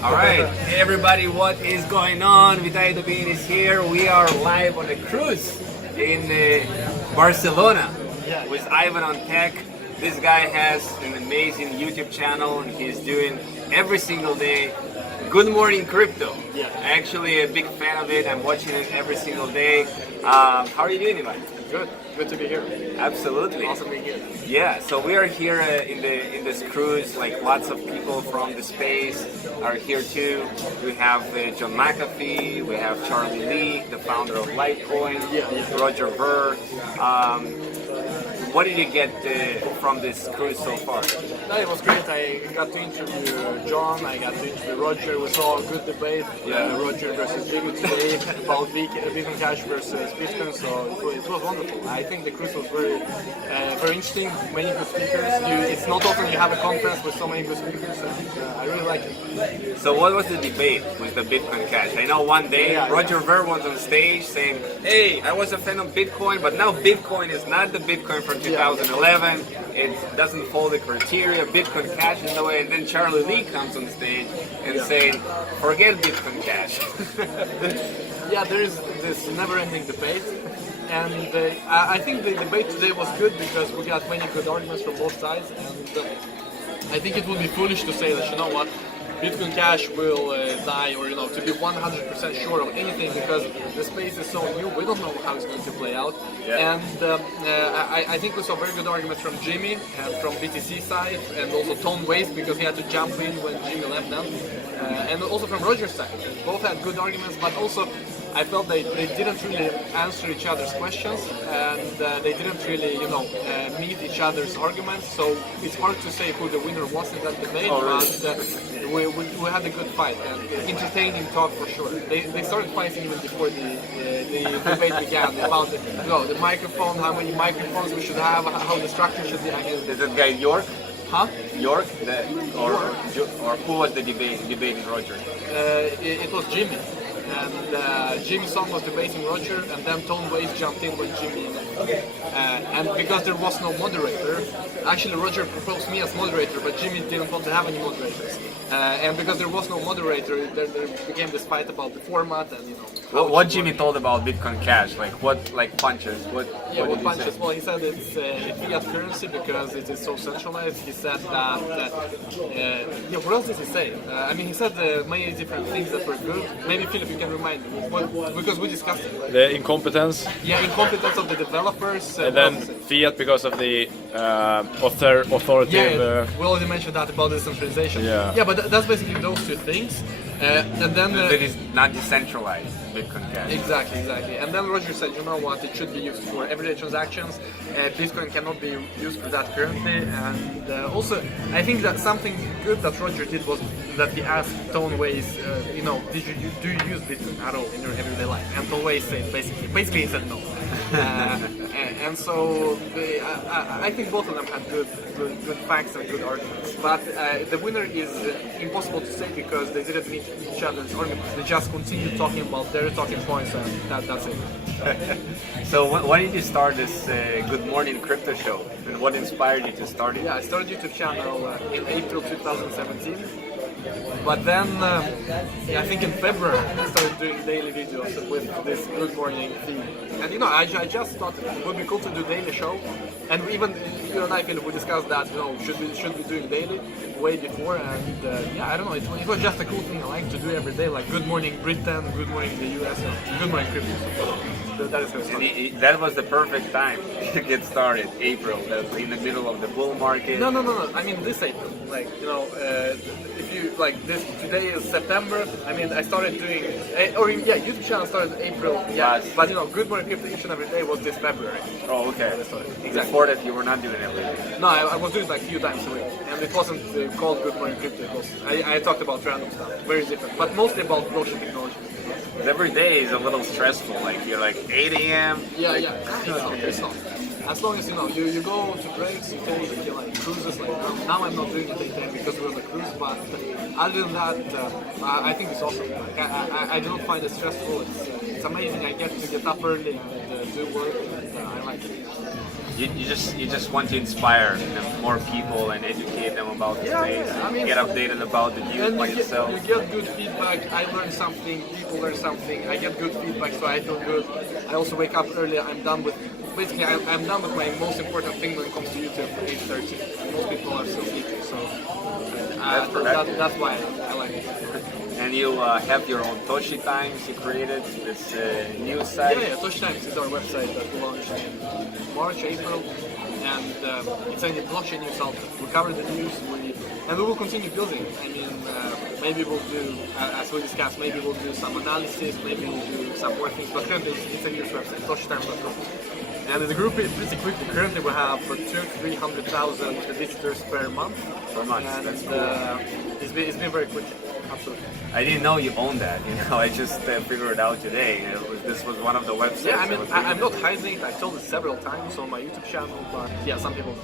All right, hey everybody, what is going on? Vitaly Dubin is here. We are live on a cruise in Barcelona with Ivan on Tech. This guy has an amazing YouTube channel and he's doing every single day Good Morning Crypto. Actually a big fan of it. I'm watching it every single day. How are you doing, Ivan? Good to be here. Absolutely. Awesome being here. Yeah, so we are here in this cruise. Like lots of people from the space are here too. We have John McAfee, we have Charlie Lee, the founder of Litecoin, Roger Ver. What did you get from this cruise so far? No, it was great. I got to interview John, I got to interview Roger. We saw a good debate, Roger versus Jimmy today, about Bitcoin Cash versus Bitcoin, so it was wonderful. I think the cruise was very interesting, many good speakers. It's not often you have a conference with so many good speakers, and I really like it. So what was the debate with the Bitcoin Cash? I know one day Roger Ver was on stage saying, hey, I was a fan of Bitcoin, but now Bitcoin is not the Bitcoin from 2011. It doesn't follow the criteria. Bitcoin Cash is the way. And then Charlie Lee comes on stage and saying, forget Bitcoin Cash. Yeah, there is this never-ending debate. And I think the debate today was good because we got many good arguments from both sides. And I think it would be foolish to say that, you know what, Bitcoin Cash will die, or to be 100% sure of anything, because the space is so new. We don't know how it's going to play out. And I think we saw very good arguments from Jimmy and from BTC side, and also Tom Waste, because he had to jump in when Jimmy left them, and also from Roger's side. Both had good arguments, but also I felt they didn't really answer each other's questions, and they didn't really, meet each other's arguments. So it's hard to say who the winner was in that debate, but we had a good fight and entertaining talk for sure. They started fighting even before the debate began about the microphone, how many microphones we should have, how the structure should be. Is that guy York? Huh? York? Or who was the debating Roger? It was Jimmy. And Jimmy Song was debating Roger, and then Tom Waits jumped in when Jimmy and because there was no moderator, actually Roger proposed me as moderator, but Jimmy didn't want to have any moderators. And because there was no moderator, there became this fight about the format and what Jimmy told about Bitcoin Cash, what punches? What punches? Well, he said it's fiat currency because it is so centralized. He said that. What else did he say? He said many different things that were good. Maybe Philip, you can remind me, because we discussed it. The incompetence. Yeah, incompetence of the developers. And then fiat because of the authoritative. We already mentioned that about decentralization. Yeah, but that's basically those two things. And then that is not decentralized Bitcoin Cash. Exactly. And then Roger said, you know what, it should be used for everyday transactions. Bitcoin cannot be used for that currently. And also, I think that something good that Roger did was that he asked Tone Ways, do you use Bitcoin at all in your everyday life? And Tone Ways said basically he said no. And so I think both of them had good facts and good arguments. But the winner is impossible to say because they didn't meet each other's arguments. They just continued talking about their talking points, and that's it. So why did you start this Good Morning Crypto show? And what inspired you to start it? Yeah, I started a YouTube channel in April 2017. But then, I think in February, I started doing daily videos with this Good Morning theme. And I just thought it would be cool to do daily show. And even you and I, Philip, we discussed that, should be doing daily way before. And I don't know, it was just a cool thing I like to do every day, like Good Morning Britain, Good Morning the US, and Good Morning Crypto. So that is good. That was the perfect time to get started, April, in the middle of the bull market. No. This April, if you this today is September. I started doing, YouTube channel started April. Yeah, but Good Morning Crypto each and every day was this February. Oh, okay. Exactly. Before that, you were not doing everything. No, I was doing it a few times a week, and it wasn't called Good Morning Crypto. It was I talked about random stuff, very different, but mostly about blockchain technology. Every day is a little stressful. You're 8 a.m. Yeah. It's not. as long as you go to breaks, you take like cruises. Like now I'm not doing it because we're on a cruise, but other than that, I think it's awesome. Like, I don't find it stressful. It's amazing. I get to get up early and do work, and I like it. You just want to inspire more people and educate them about the space. I mean, get updated about the news and by you yourself. get good feedback. I learn something, people learn something. I get good feedback, so I feel good. I also wake up early. I'm done with I'm done with my most important thing when it comes to YouTube for 8:30. Most people are still sleeping, so that's why I like it. And you have your own Toshi Times. You created this news site. Yeah, Toshi Times is our website that we launched in March, April, and it's a blockchain news outlet. We cover the news, and we will continue building. I mean, maybe we'll do, as we discussed, maybe we'll do some analysis, maybe we'll do some more things, but currently it's a news website, ToshiTimes.com. And the group is pretty quick. Currently we have 200,000-300,000 visitors per month. Per month, and that's cool. it's been very quick. Absolutely. I didn't know you owned that. I just figured it out today. This was one of the websites. Yeah, I mean, I'm not hiding it. I've told it several times on my YouTube channel, but yeah, some people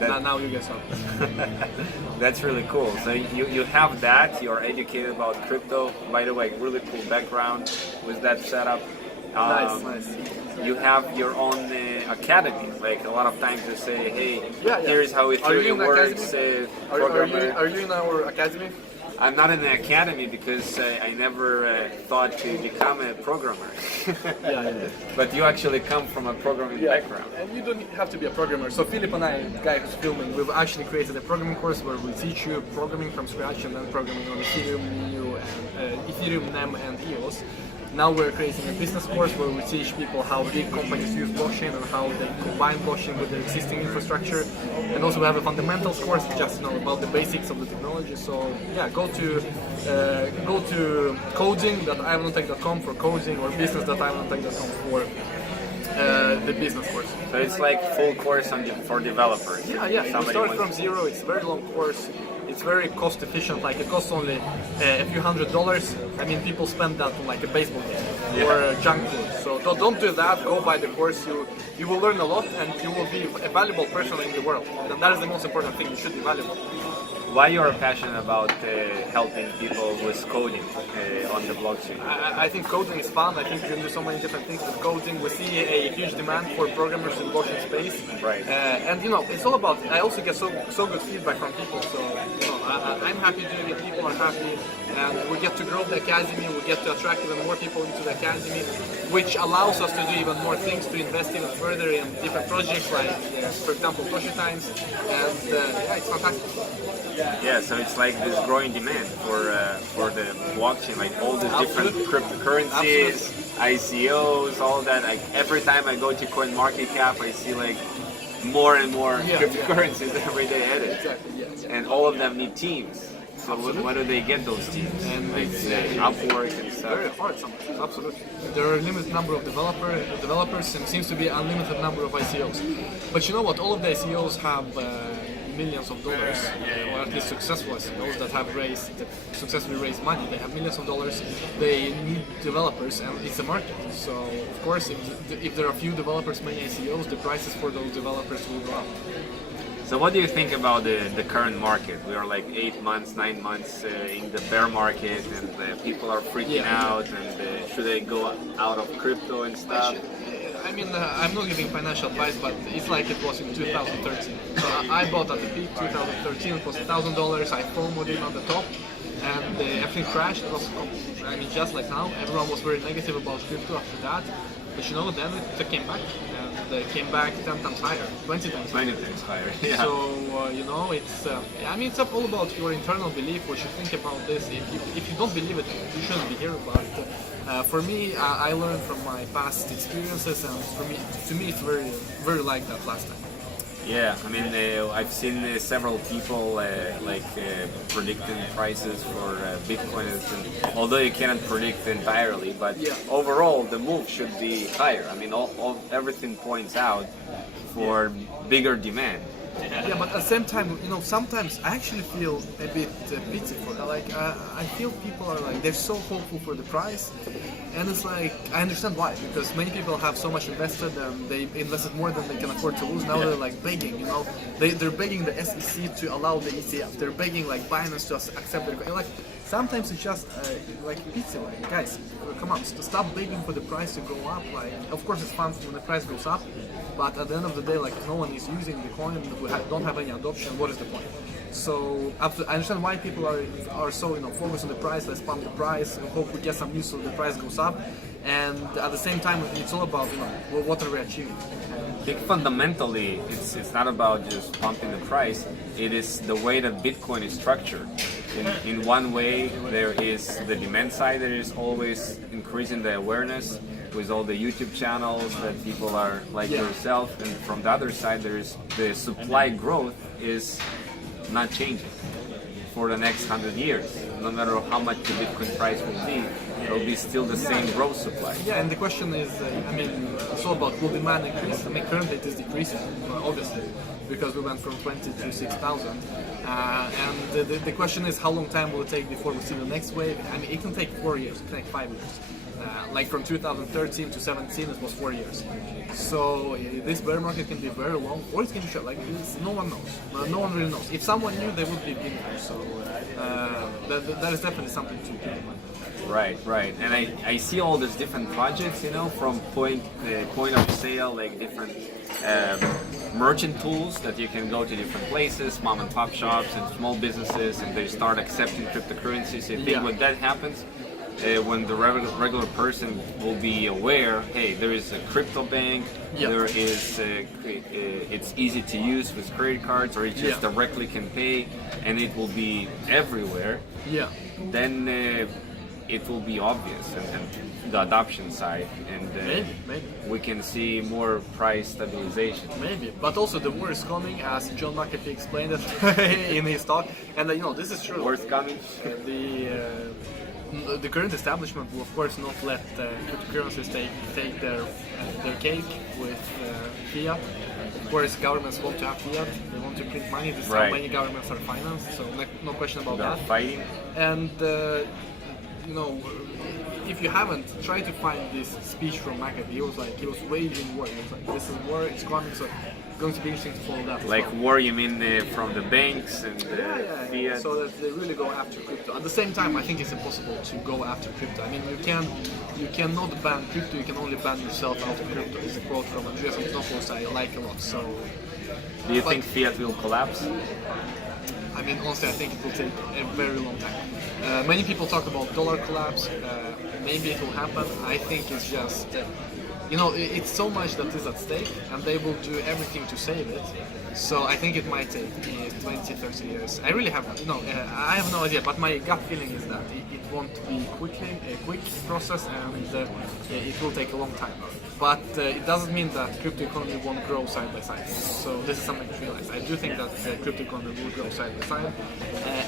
now you guys know. That's really cool. So you have that. You're educated about crypto. By the way, really cool background with that setup. Nice. You have your own academy. Like a lot of times you say, hey, Yeah. here's how Ethereum works. Are you in our academy? I'm not in the academy because I never thought to become a programmer. Yeah. But you actually come from a programming background. And you don't have to be a programmer. So Philip and I, the guy who's filming, we've actually created a programming course where we teach you programming from scratch and then programming on Ethereum, Neo, and Ethereum, NEM, and EOS. Now we're creating a business course where we teach people how big companies use blockchain and how they combine blockchain with their existing infrastructure. And also we have a fundamentals course, just about the basics of the technology. So yeah, go to coding.ivanotech.com for coding or business.ivanotech.com for the business course. So it's like full course for developers. Yeah. You Somebody start wants- from zero. It's a very long course. It's very cost efficient. Like it costs only a few $100s. I mean, people spend that on like a baseball game or junk food. So don't do that. Go buy the course. You will learn a lot, and you will be a valuable person in the world. And that is the most important thing. You should be valuable. Why you're passionate about helping people with coding on the blockchain? I think coding is fun. I think you can do so many different things with coding. We see a huge demand for programmers in blockchain space. Right. And it's all about. I also get so good feedback from people. So I'm happy doing it. People are happy, and we get to grow the academy. We get to attract even more people into the academy, which allows us to do even more things, to invest even further in different projects, like for example Toshi Times. And it's fantastic. Yeah, so it's like this growing demand for the blockchain, like all the different cryptocurrencies, ICOs, all that. Like every time I go to CoinMarketCap, I see like more and more cryptocurrencies every day added. Exactly. Yeah. And all of them need teams. So where do they get those teams? And like it's Upwork and stuff. very hard sometimes, absolutely. There are a limited number of developers and seems to be unlimited number of ICOs. But you know what? All of the ICOs have millions of dollars, or at least successful ICOs that have successfully raised money. They have millions of dollars. They need developers, and it's a market. So of course, if there are few developers, many ICOs, the prices for those developers will go up. So what do you think about the current market? We are like 8 months, 9 months in the bear market, and people are freaking out. And should they go out of crypto and stuff? I mean, I'm not giving financial advice, but it's like it was in 2013. So I bought at the peak 2013. It was $1,000. I FOMO'd in on the top, and everything crashed. It was, I mean, just like now, everyone was very negative about crypto after that. But you know, then it came back, and it came back 10 times higher, 20 times higher. 20 times higher. Yeah. So it's I mean, it's all about your internal belief. What you think about this. If you don't believe it, you shouldn't be here about it. For me, I learned from my past experiences, and to me, it's very, very like that last time. Yeah, I mean, I've seen several people predicting prices for Bitcoin, and although you cannot predict entirely, but overall the move should be higher. I mean, everything points out for bigger demand. Yeah, but at the same time, sometimes I actually feel a bit pity for like I feel people are like they're so hopeful for the price, And it's like, I understand why, because many people have so much invested and they invested more than they can afford to lose. Now they're like begging, you know, they're begging the SEC to allow the ETF. They're begging like Binance to accept their, like, sometimes it's just like pizza, like, guys, come on, stop begging for the price to go up. Like, of course it's fun when the price goes up, but at the end of the day, like, no one is using the coin, we don't have any adoption, what is the point? So I understand why people are so, you know, focused on the price. Let's pump the price and hope we get some news so the price goes up. And at the same time, it's all about, you know, what are we achieving. I think fundamentally, it's not about just pumping the price. It is the way that Bitcoin is structured. In one way, there is the demand side that is always increasing the awareness with all the YouTube channels that people are like yourself, and from the other side, there is the supply growth is not changing for the next 100 years. No matter how much the Bitcoin price will be, it'll be still the same growth supply. Yeah, and the question is, I mean, it's all about will demand increase? I mean, currently it is decreasing, obviously, because we went from 20 to 6,000. And the question is, how long time will it take before we see the next wave? I mean, it can take 4 years, it can take 5 years. Like from 2013 to 17, it was 4 years. So this bear market can be very long, or it can be short. Like, no one knows. No one really knows. If someone knew, they would be billionaires. So that is definitely something to keep in mind. Right. And I see all these different projects, you know, from point of sale, like different merchant tools that you can go to different places, mom and pop shops and small businesses, and they start accepting cryptocurrencies. I think when that happens, when the regular person will be aware, hey, there is a crypto bank, there is it's easy to use with credit cards, or it just directly can pay, and it will be everywhere. Then it will be obvious, and the adoption side, and maybe we can see more price stabilization. Maybe, but also the war is coming, as John McAfee explained it in his talk, and you know, this is true. War is coming. The current establishment will, of course, not let cryptocurrencies take their cake with fiat. Of course, governments want to have fiat. They want to print money. This is how many governments are financed. So no question about that. Fighting. And you know, if you haven't, try to find this speech from McAfee. He was waging war. He was like, this is war. It's coming. So it's going to be interesting to follow that. Like war, you mean from the banks and fiat? So that they really go after crypto. At the same time, I think it's impossible to go after crypto. I mean, you cannot ban crypto. You can only ban yourself out of crypto. It's a quote from Andreas Antonopoulos I like a lot. So, do you think fiat will collapse? I mean, honestly, I think it will take a very long time. Many people talk about dollar collapse. Maybe it will happen. I think it's just, you know, it's so much that is at stake, and they will do everything to save it. So I think it might take 20, 30 years. I really have, I have no idea, but my gut feeling is that it won't be a quick process, and it will take a long time. But it doesn't mean that crypto economy won't grow side by side. So this is something to realize. I do think that the crypto economy will grow side by side,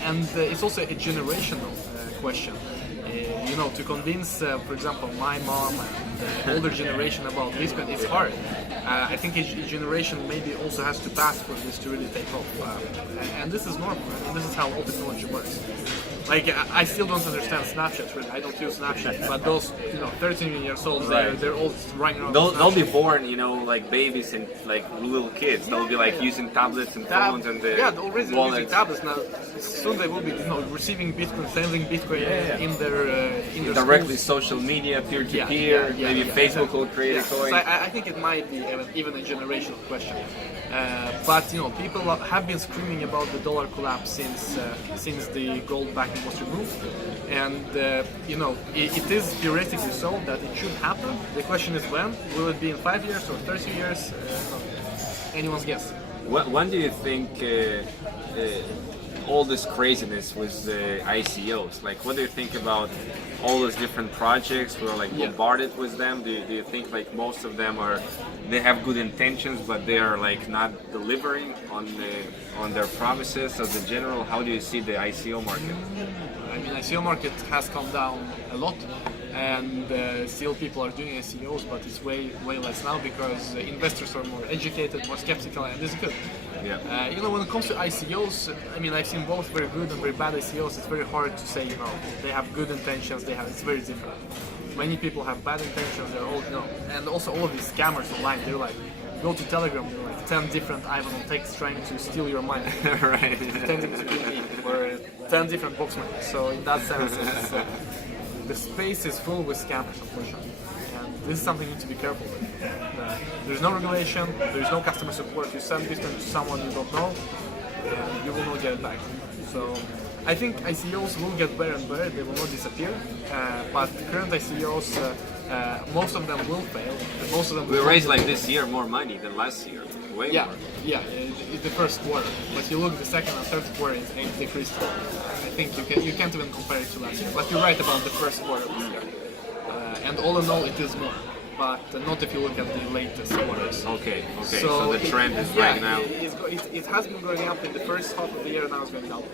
and it's also a generational question. You know, to convince, for example, my mom and the older generation about Bitcoin, it's hard. I think each generation maybe also has to pass for this to really take off. And this is normal. I mean, this is how all technology works. Like, I still don't understand Snapchat, really. I don't use Snapchat, but those, 13 years old, they're all running around. They'll be born, like babies and like little kids. They'll be like using tablets and phones and they're already using tablets now. Soon they will be, receiving Bitcoin, sending Bitcoin in their directly schools. Social media, peer-to-peer. Maybe Facebook will create a coin. So I think it might be even a generational question. But people have been screaming about the dollar collapse since the gold backing was removed, and it is theoretically so that it should happen. The question is when. Will it be in 5 years or 30 years? Anyone's guess. When do you think all this craziness with ICOs? Like, what do you think about all those different projects? We're like bombarded with them. Do you think like most of them they have good intentions, but they are like not delivering on their promises? As a general, how do you see the ICO market? I mean, ICO market has come down a lot, and still people are doing ICOs, but it's way less now because investors are more educated, more skeptical, and this is good. When it comes to ICOs, I mean, I've seen both very good and very bad ICOs. It's very hard to say, they have good intentions. It's very different. many people have bad intentions. They're all, and also all of these scammers online. They're like, go to Telegram. They're like 10 different Ivan on texts trying to steal your money. Right. 10 different people or 10 different boxmen. So in that sense, it's, the space is full with scammers, unfortunately. And this is something you need to be careful with. There's no regulation. There's no customer support. You send this to someone you don't know, and you will not get it back. So I think ICOs will get better and better. They will not disappear. But current ICOs, most of them will fail. Most of them We will raised like this year more money than last year. Way yeah, more. yeah, it's the first quarter. But you look the second and third quarter, it's decreased. I think you can't even compare it to last year. But you're right about the first quarter of this year. And all in all, it is more. But not if you look at the latest quarters. Okay. So the trend is right now. It has been going up in the first half of the year, now it's going down.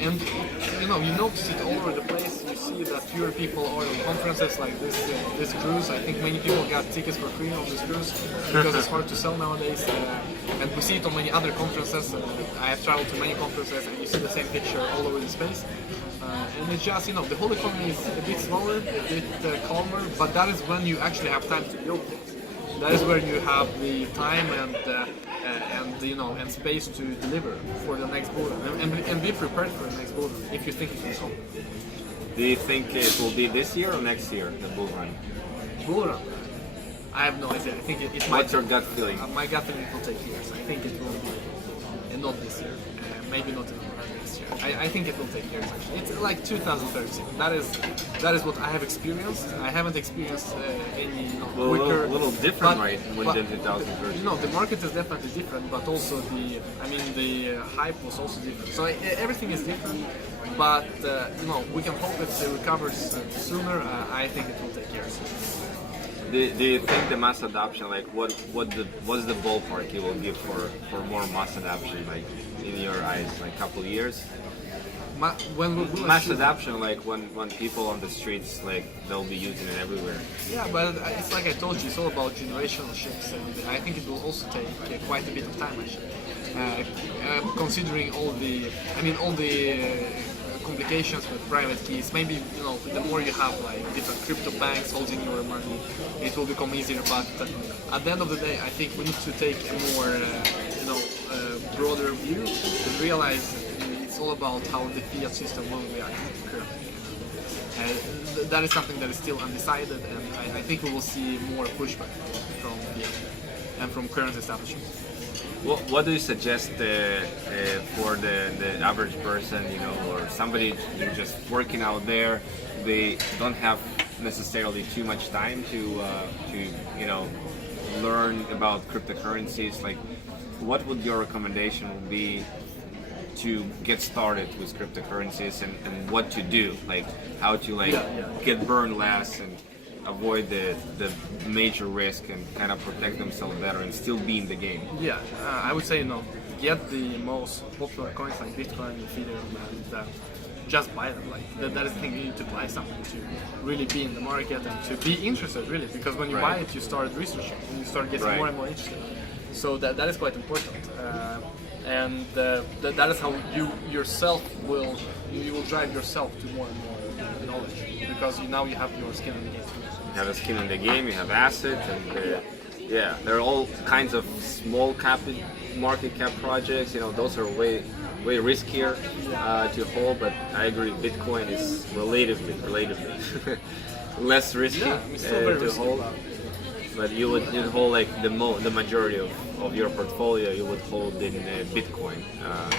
And you notice it all over the place. You see that fewer people are on conferences like this cruise. I think many people got tickets for free on this cruise because it's hard to sell nowadays. And we see it on many other conferences. I have traveled to many conferences, and you see the same picture all over the space. And it's just, the whole economy is a bit slower, a bit calmer, but that is when you actually have time to build things. That is where you have the time and space to deliver for the next bull run and be prepared for the next bull run if you think it will come. Do you think it will be this year or next year, the bull run? Bull run? I have no idea. I think it might. What's your gut feeling? My gut feeling will take years. I think it will be, and not this year. Maybe not even next year. I think it will take years actually. It's like 2013. That is what I have experienced. I haven't experienced any Well, quicker. a little different, but- right? but Than 2013. the market is definitely different, but also the hype was also different. So everything is different. But we can hope it recovers sooner. I think it will take years. Do you think the mass adoption, like what's the ballpark you will give for more mass adoption, like in your eyes, like couple years? When will Mass adoption, like when people on the streets, like they'll be using it everywhere. Yeah, but it's like I told you, it's all about generational shifts, and I think it will also take quite a bit of time actually. Considering all the complications with private keys, maybe the more you have like different crypto banks holding your money, it will become easier. But at the end of the day, I think we need to take a more broader view and realize it's all about how the fiat system will react currently. That is something that is still undecided, and I think we will see more pushback from fiat and from current establishments. What do you suggest for the average person, or somebody who's just working out there? They don't have necessarily too much time to learn about cryptocurrencies. Like, what would your recommendation be to get started with cryptocurrencies, and what to do? Like, how to get burned less and avoid the major risk and kind of protect themselves better and still be in the game. Yeah, I would say get the most popular coins like Bitcoin, Ethereum, and just buy them. Like that is the thing, you need to buy something to really be in the market and to be interested really, because when you buy it, you start researching and you start getting more and more interested. So that is quite important. And that is how you yourself will drive yourself to more and more knowledge, because now you have your skin in the game. You have a skin in the game, you have assets, and there are all kinds of small market cap projects. Those are way riskier to hold, but I agree, Bitcoin is relatively less risky to hold. But you'd hold like the majority of your portfolio you would hold in Bitcoin,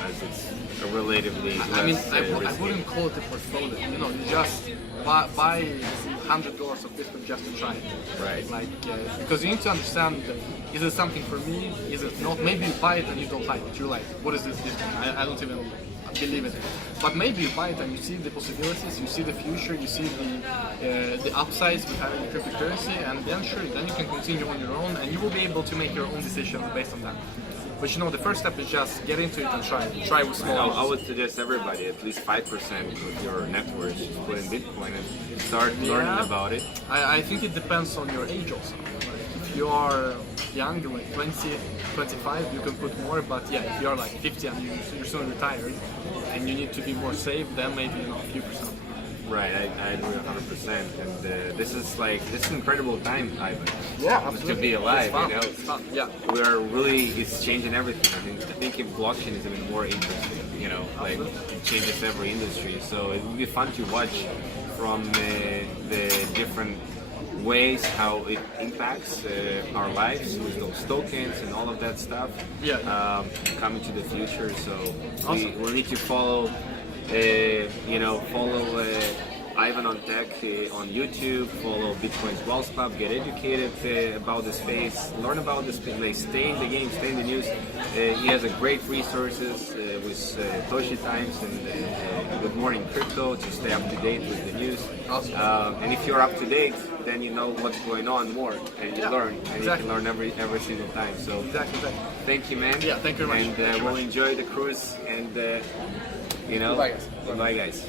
as it's a relatively less I wouldn't call it a portfolio. You just buy $100 of Bitcoin just to try it. Right. Like because you need to understand, is it something for me? Is it not? Maybe you buy it and you don't like it. You're like, what is this Bitcoin? I don't even believe in it. But maybe you buy it and you see the possibilities, you see the future, you see the upsides with having cryptocurrency, and then then you can continue on your own, and you will be able to make your own decisions based on that. But the first step is just get into it and try with small. I would suggest everybody at least 5% of your net worth to put in Bitcoin and start learning about it. I think it depends on your age also. Like if you are young, like 20, 25, you can put more. But if you are like 50 and you're soon retired and you need to be more safe, then maybe a few percent. Right, I agree 100%. And this is incredible time, Ivan. Yeah, To absolutely. be alive, It's fun. you know. It's fun. Yeah. It's changing everything. I think if blockchain is even more interesting, you know, like it changes every industry. So it would be fun to watch from the different ways how it impacts our lives with those tokens and all of that stuff. Yeah. Coming to the future. So Awesome. we need to follow, follow Ivan on Tech on YouTube, follow Bitcoin's Walls Club, get educated about the space, learn about the space, like, stay in the game, stay in the news. He has a great resources with Toshi Times and Good Morning Crypto to stay up to date with the news. Awesome. And if you're up to date, then you know what's going on more, and you Yeah, learn, and exactly. you can learn every single time. So Exactly. thank you, man. Yeah, thank you very much. And Thank you we'll very much. enjoy the cruise and Goodbye, guys. Goodbye, guys.